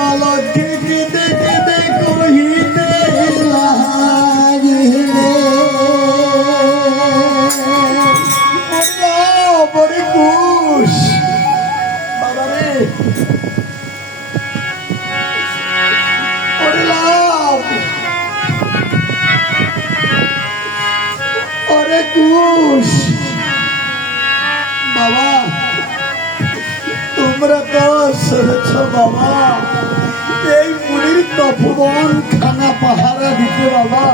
বালককে কেঁদে কেঁদে কহিতে লাগিলে বড়ি কুশ বাবারে ওরে লাভ ওরে কুশ বাবা তোমরা তো শুনেছ বাবা এই মুনির তপবন খানা পাহারা দিতে বাবা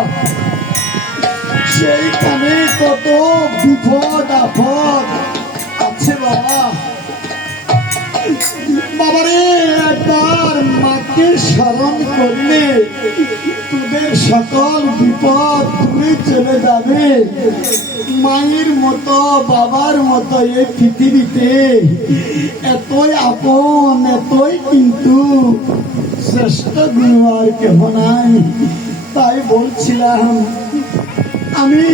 সেইখানে কত বিপদ আপদ আছে বাবা বাবারে একবার মাকে স্মরণ করলে তোদের সকল বিপদ দূরে চলে যাবে। মায়ের মতো বাবার মতো এই পৃথিবীতে এতই আপন এতই কিন্তু শ্রেষ্ঠ গুণ আর কেহ নাই। তাই বলছিলাম আমি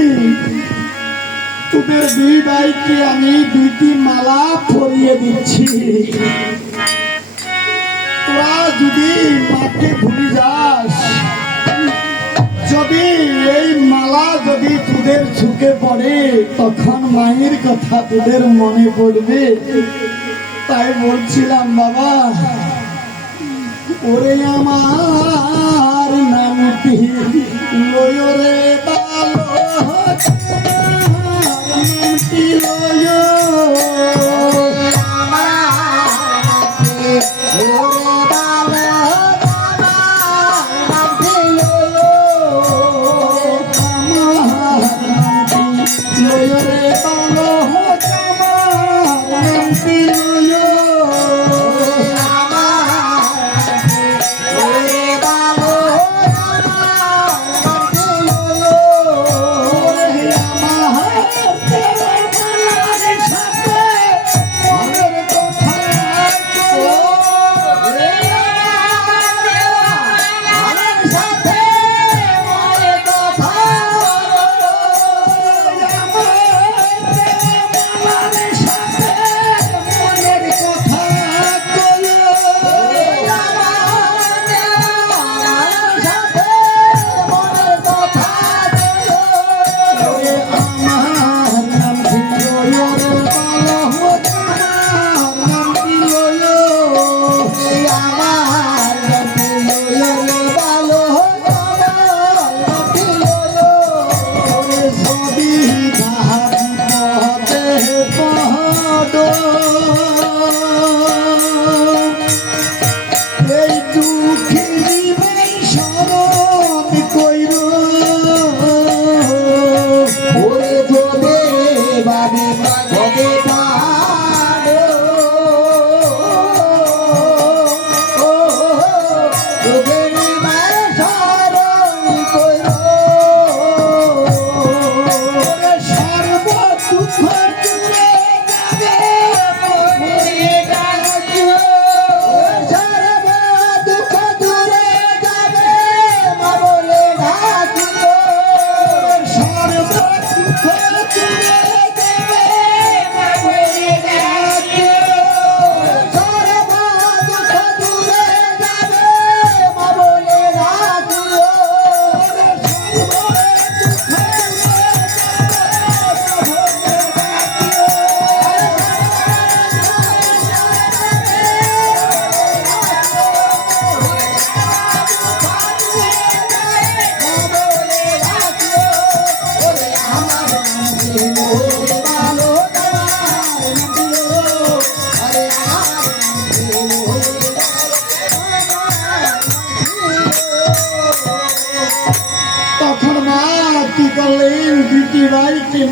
তোদের দুই ভাইকে আমি দুইটি মালা পরিয়ে দিচ্ছি। তোরা যদি মাকে ভুলে যাস, যদি এই মালা যদি তোদের চোখে পড়ে তখন মায়ের কথা তোদের মনে পড়বে। তাই বলছিলাম বাবা ওরে আমার নামটি লয় রে বালক নামটি লয়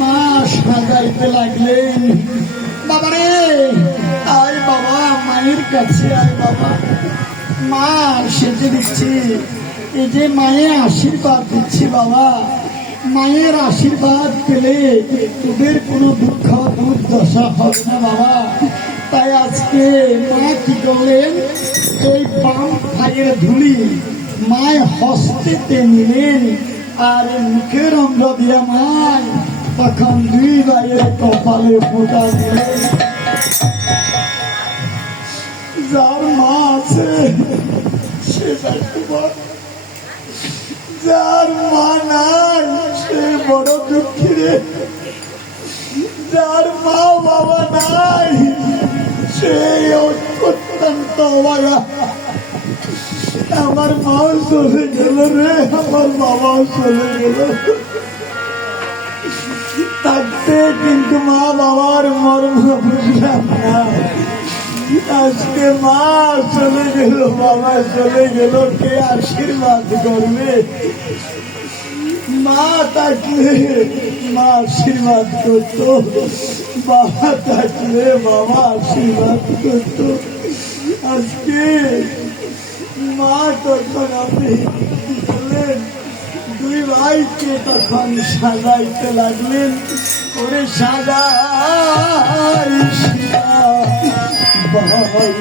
মা সাজাইতে লাগলেন। বাবারে আয় বাবা মায়ের কাছে আয় বাবা। মা সেজে দিচ্ছি, এই যে মায়ের আশীর্বাদ দিচ্ছি বাবা। মায়ের আশীর্বাদ পেলে তোদের কোনো দুঃখ দুর্দশা হবে না বাবা। তাই আজকে মা কি করলেন, এই বাম পায়ের ধুলি মায় হস্তেতে নিলেন আর মুখের অঙ্গ দিয়া মায় তখন দুই ভাইয়ের কপালে ফোঁটা দিলেন। যার মা আছে সে থাকতে পারে, যার মা নাই সে বড় দুঃখী রে। যার মা বাবা নাই সে অত্যন্ত অবাগা। আমার মাও চলে গেল রে, আমার বাবাও চলে গেল। থাকতে কিন্তু মা বাবার মর্ম বুঝলাম না। আজকে মা চলে গেল, বাবা চলে গেল, কে আশীর্বাদ করবে? মা থাকলে মা আশীর্বাদ করতো, বাবা থাকলে বাবা আশীর্বাদ করতো। আজকে মা তখন আপনি বললেন, দুই ভাইকে তখন সাজাইতে লাগলেন। ওরে সাজাই ভাই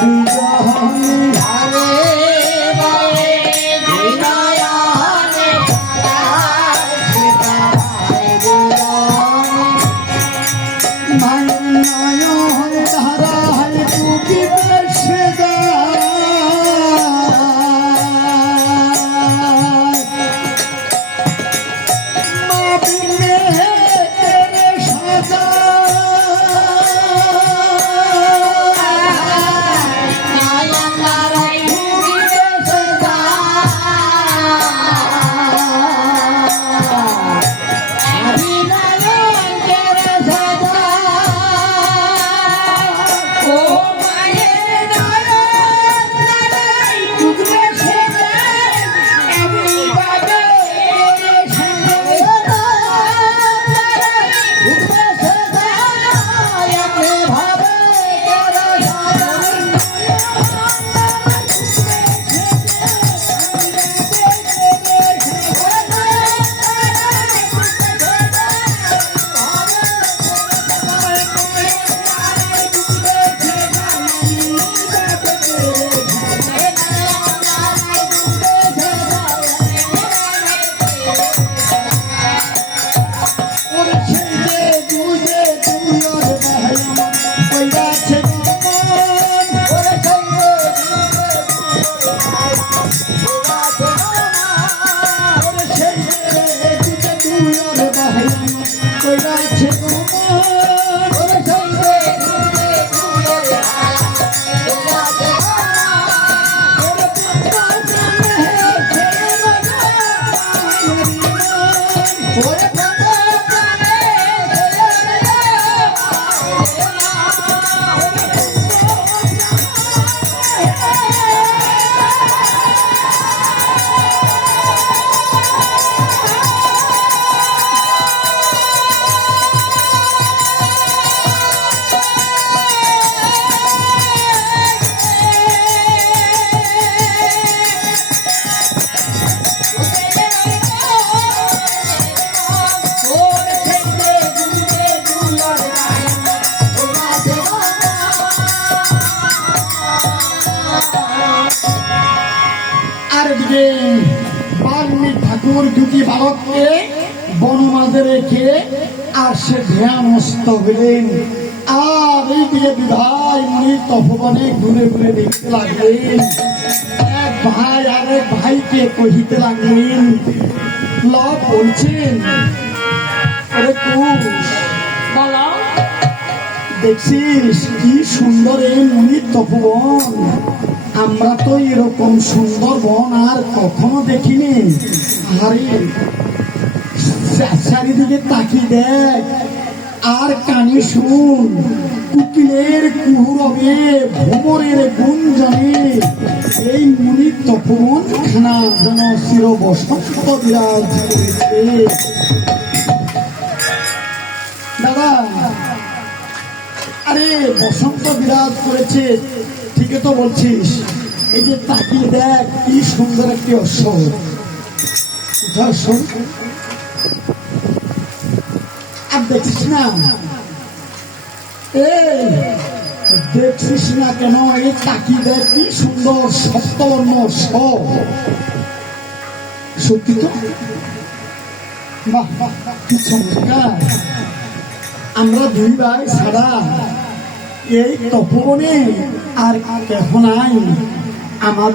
দুই ঠাকুর দুটি বালককে বনমাঝে রেখে আর সে ধ্যানস্থ হলেন। আর এইদিকে বিধায় মুনি তপবনে ঘুরে ঘুরে দেখতে লাগলেন। এক ভাই আরেক ভাইকে কহিতে লাগলেন, বলছেন, দেখছিস কি সুন্দর এই মুনির তপবন, আমরা তো এরকম সুন্দর বন আর কখনো দেখিনি। আরে চারিদিকে তাকিয়ে দেখ আর কানে শুন, কুকিলের কুহুরবে ভ্রমরের গুঞ্জনে এই মুনির তপবন খানা যেন চির বসন্ত বিরাজ করেছে। দাদা, আরে বসন্ত বিরাজ করেছে ঠিকই তো বলছিস। এই যে তাকিয়ে দেখ কি সুন্দর একটি অশ্বর, কোথায় অশ্বর? আর দেখছিস না এই দেখছিস না কেন এই তাকিদের কি সুন্দর সপ্তবর্ণ সব সত্যি তো বাহ কি চমৎকার আমরা দুই ভাই ছাড়া এই তপবনে আর কেহ নাই আমার